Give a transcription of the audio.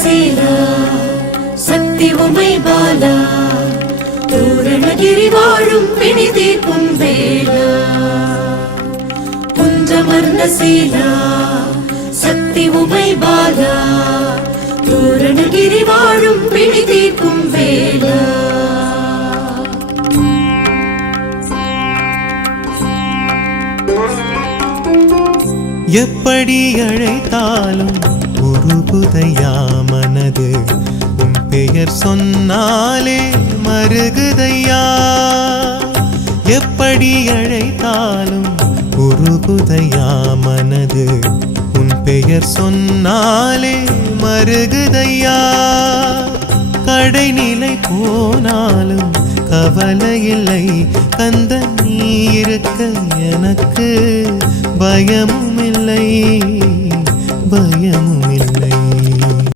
சீலா சக்தி உமை பாலா பூரணகிரி வாழும் பிணி தீர்க்கும் வேலா குன்றமர்ந்த சீலா சக்தி உமை பாலா பூரணகிரி வாழும் பிணி தீர்க்கும் வேலா எப்படி அழைத்தாலும் உருகுதையா மனது உன் பெயர் சொன்னாலே மருகுதையா எப்படி அழைத்தாலும் உருகுதையா மனது உன் பெயர் சொன்னாலே மருகுதையா கடைநிலை போனாலும் கவலை இல்லை கந்த நீ இருக்க எனக்கு பயமும் இல்லை பயமும் இல்லை